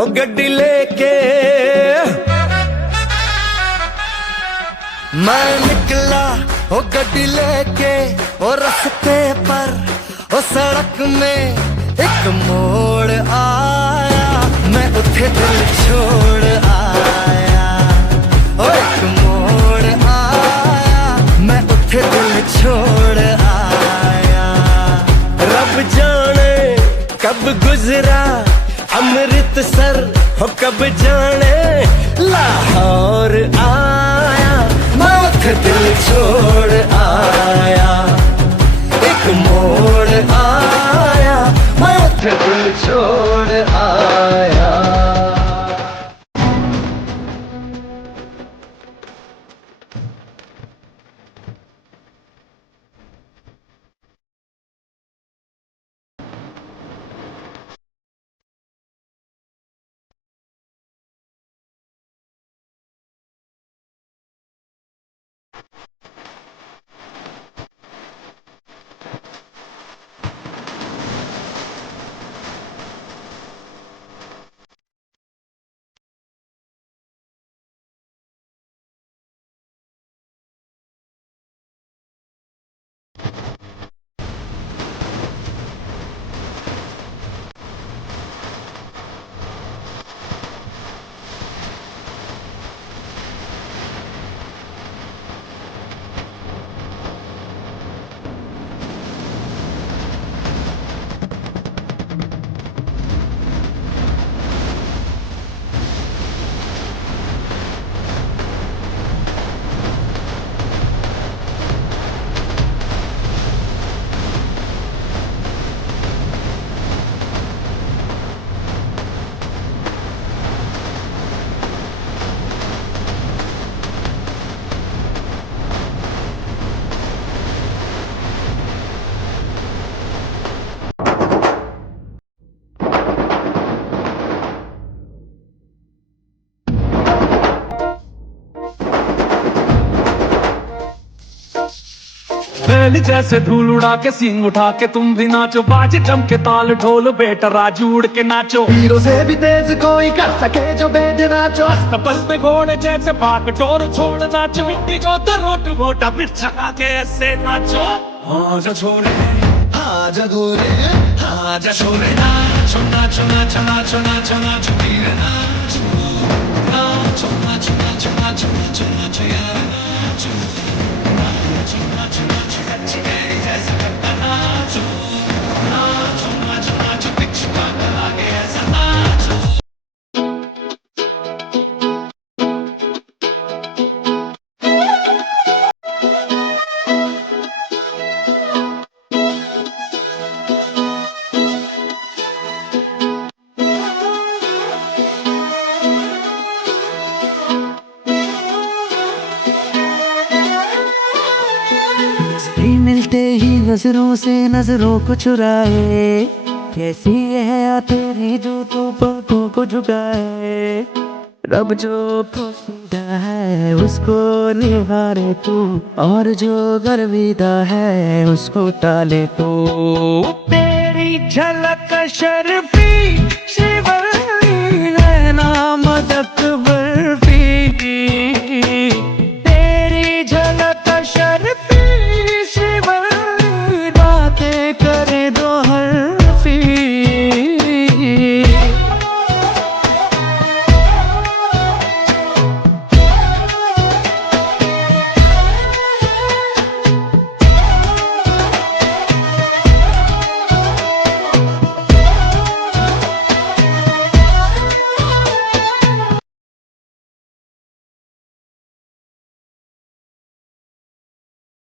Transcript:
ओ गड्डी लेके मैं निकला, ओ गड्डी लेके ओ रास्ते पर, ओ सड़क में एक मोड़ आया, मैं उठे दिल छोड़ आया। ओ एक मोड़ आया, मैं उठे दिल छोड़ आया। रब जाने कब गुजरा अमृतसर, हो कब जाने लाहौर आया, मैं उठे दिल छोड़ आया। एक मोड़ आया, मैं उठे दिल छोड़ आया। बैल जैसे धूल उड़ा के सींग उठा के तुम भी नाचो, बाज जम के ताल ढोल बेटा राजू उड़ के नाचो। हीरो से भी तेज कोई कर सके जो बेद नाचो, तपस में घोड़े जैसे भाग टोर छोड़ नाचो, मिट्टी को तो रोट मोटा मिर्च खा के ऐसे नाचो। हाँ जा छोरे, हाँ जगोरे, हाँ जा छोरे, नाचो नाचो नाचो नाचो नाचो नाचो वीर नाचो, नाचो नाचो नाचो नाचो नाचो नाचो यार नाचो, नाचो नाचो नाचो कच्ची कैरी जैसे करता नाचो, नाचो नाचो नाचो पिच काट लागे ऐसा नाचो। भी मिलते ही नजरों से नजरों को चुराए, कैसी है या तेरी जो तू पलकों को झुकाए। रब जो पोसीदा है उसको निहारे तू, और जो गर्विदा है उसको टाले तू। तेरी झलक शर्फी शिवली है नाम